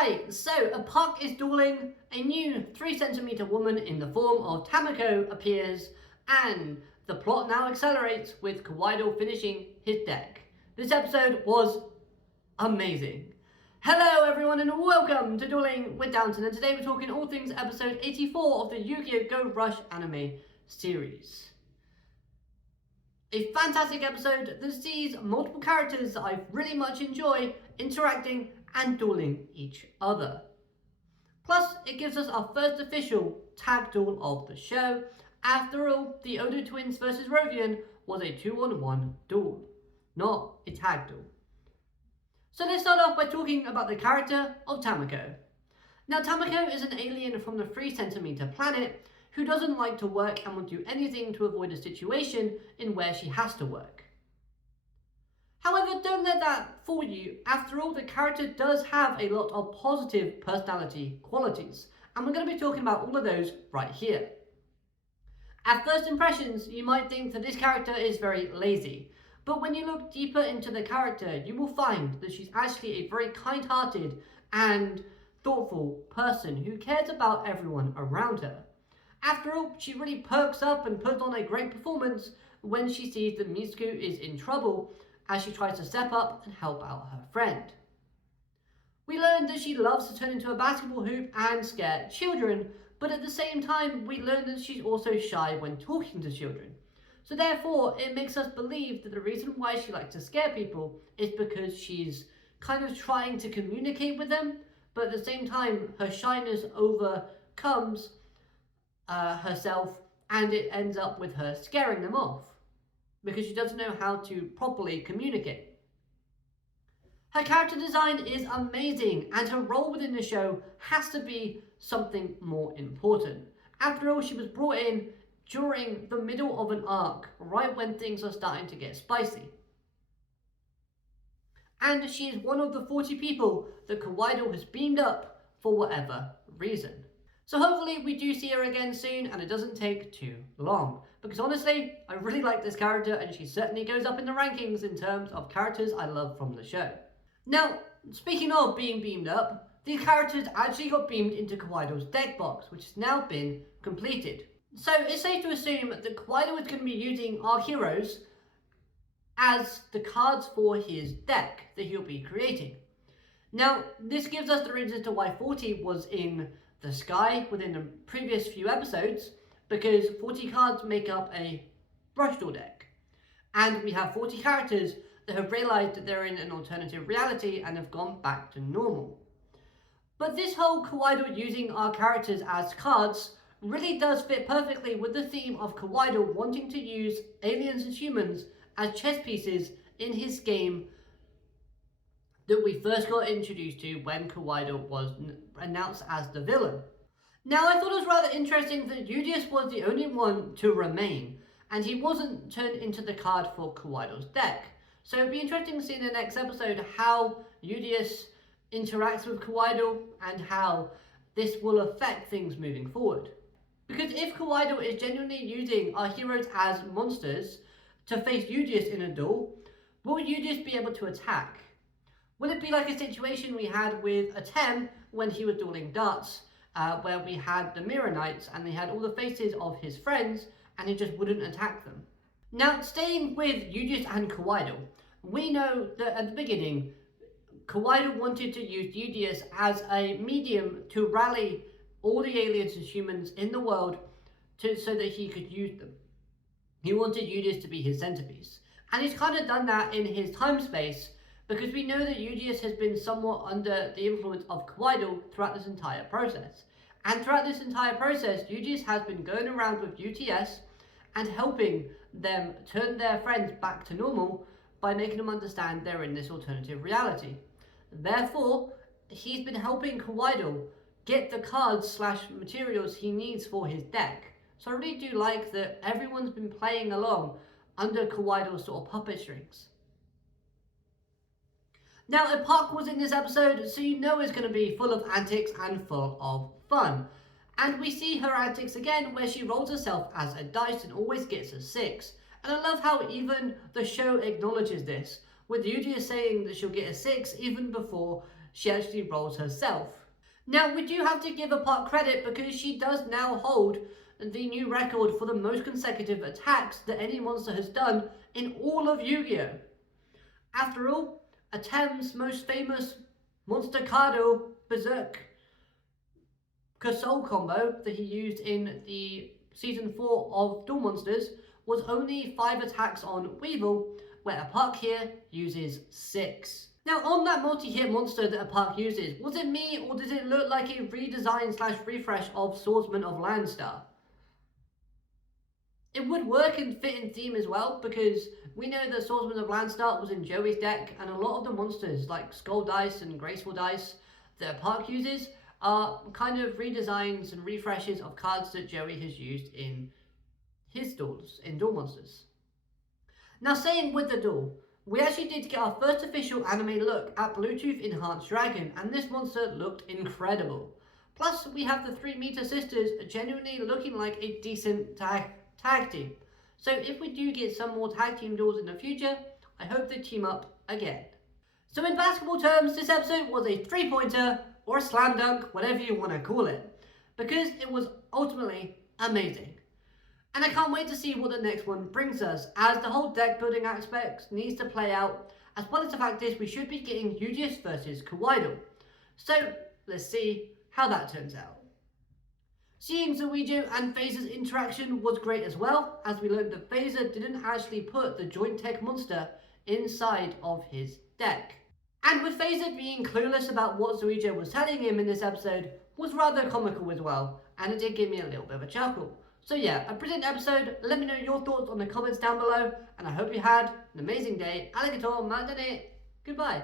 Right, so Epoch is dueling. A new 3cm woman in the form of Tamako appears, and the plot now accelerates with Kawaii finishing his deck. This episode was amazing. Hello everyone and welcome to Dueling with Downton, and today we're talking all things episode 84 of the Yugioh Go Rush anime series. A fantastic episode that sees multiple characters that I really much enjoy interacting and dueling each other. Plus, it gives us our first official tag duel of the show. After all, the Odo twins versus Rovian was a 2-on-1 duel, not a tag duel. So let's start off by talking about the character of Tamako. Now, Tamako is an alien from the 3cm planet who doesn't like to work and will do anything to avoid a situation in where she has to work. However, don't let that fool you. After all, the character does have a lot of positive personality qualities, and we're going to be talking about all of those right here. At first impressions, you might think that this character is very lazy, but when you look deeper into the character, you will find that she's actually a very kind-hearted and thoughtful person who cares about everyone around her. After all, she really perks up and puts on a great performance when she sees that Mitsuko is in trouble as she tries to step up and help out her friend. We learn that she loves to turn into a basketball hoop and scare children, but at the same time we learn that she's also shy when talking to children. So therefore it makes us believe that the reason why she likes to scare people is because she's kind of trying to communicate with them, but at the same time her shyness overcomes herself, and it ends up with her scaring them off because she doesn't know how to properly communicate. Her character design is amazing, and her role within the show has to be something more important. After all, she was brought in during the middle of an arc, right when things are starting to get spicy. And she is one of the 40 people that Kawaii has beamed up for whatever reason. So hopefully we do see her again soon and it doesn't take too long. Because honestly, I really like this character and she certainly goes up in the rankings in terms of characters I love from the show. Now, speaking of being beamed up, these characters actually got beamed into Kawaii's deck box, which has now been completed. So it's safe to assume that Kawaii is going to be using our heroes as the cards for his deck that he'll be creating. Now, this gives us the reason to why 40 was in the sky within the previous few episodes, because 40 cards make up a brush duel deck. And we have 40 characters that have realised that they're in an alternative reality and have gone back to normal. But this whole Kawaii using our characters as cards really does fit perfectly with the theme of Kawaii wanting to use aliens and humans as chess pieces in his game that we first got introduced to when Kawaii was announced as the villain. Now, I thought it was rather interesting that Yugioh was the only one to remain, and he wasn't turned into the card for Kawaii's deck. So it'd be interesting to see in the next episode how Yugioh interacts with Kawaii and how this will affect things moving forward. Because if Kawaii is genuinely using our heroes as monsters to face Yugioh in a duel, will Yugioh be able to attack? Will it be like a situation we had with Atem when he was dueling darts, where we had the Mirror Knights and they had all the faces of his friends and he just wouldn't attack them? Now, staying with Yugioh and Kawaii, we know that at the beginning, Kawaii wanted to use Yugioh as a medium to rally all the aliens and humans in the world so that he could use them. He wanted Yugioh to be his centerpiece. And he's kind of done that in his time space, because we know that Yugioh has been somewhat under the influence of Kawaii throughout this entire process. And throughout this entire process, Yugioh has been going around with UTS and helping them turn their friends back to normal by making them understand they're in this alternative reality. Therefore, he's been helping Kawaii get the cards / materials he needs for his deck. So I really do like that everyone's been playing along under Kawaii's sort of puppet strings. Now, Epoch was in this episode, so you know it's going to be full of antics and full of fun. And we see her antics again, where she rolls herself as a dice and always gets a 6. And I love how even the show acknowledges this, with Yugioh saying that she'll get a 6 even before she actually rolls herself. Now, we do have to give Epoch credit because she does now hold the new record for the most consecutive attacks that any monster has done in all of Yu-Gi-Oh! After all, Atem's most famous Monster Cardo Berserk Soul combo that he used in the Season 4 of Duel Monsters was only 5 attacks on Weevil, where Epoch here uses 6. Now, on that multi-hit monster that Epoch uses, was it me or does it look like a redesign / refresh of Swordsman of Landstar? It would work and fit in theme as well, because we know that Swordsman of Landstar was in Joey's deck, and a lot of the monsters like Skull Dice and Graceful Dice that Epoch uses are kind of redesigns and refreshes of cards that Joey has used in his duels, in Duel Monsters. Now, saying with the duel, we actually did get our first official anime look at Bluetooth Enhanced Dragon, and this monster looked incredible. Plus, we have the 3 Meter Sisters genuinely looking like a decent tag team. So if we do get some more tag team duels in the future, I hope they team up again. So in basketball terms, this episode was a 3-pointer or a slam dunk, whatever you want to call it, because it was ultimately amazing. And I can't wait to see what the next one brings us, as the whole deck building aspect needs to play out, as well as the fact is we should be getting Yugioh versus Kawaii. So let's see how that turns out. Seeing Yugioh and Phaser's interaction was great as well, as we learned that Phaser didn't actually put the joint tech monster inside of his deck. And with Phaser being clueless about what Yugioh was telling him in this episode was rather comical as well, and it did give me a little bit of a chuckle. So yeah, a brilliant episode. Let me know your thoughts on the comments down below, and I hope you had an amazing day. Alligator, Madane. Goodbye.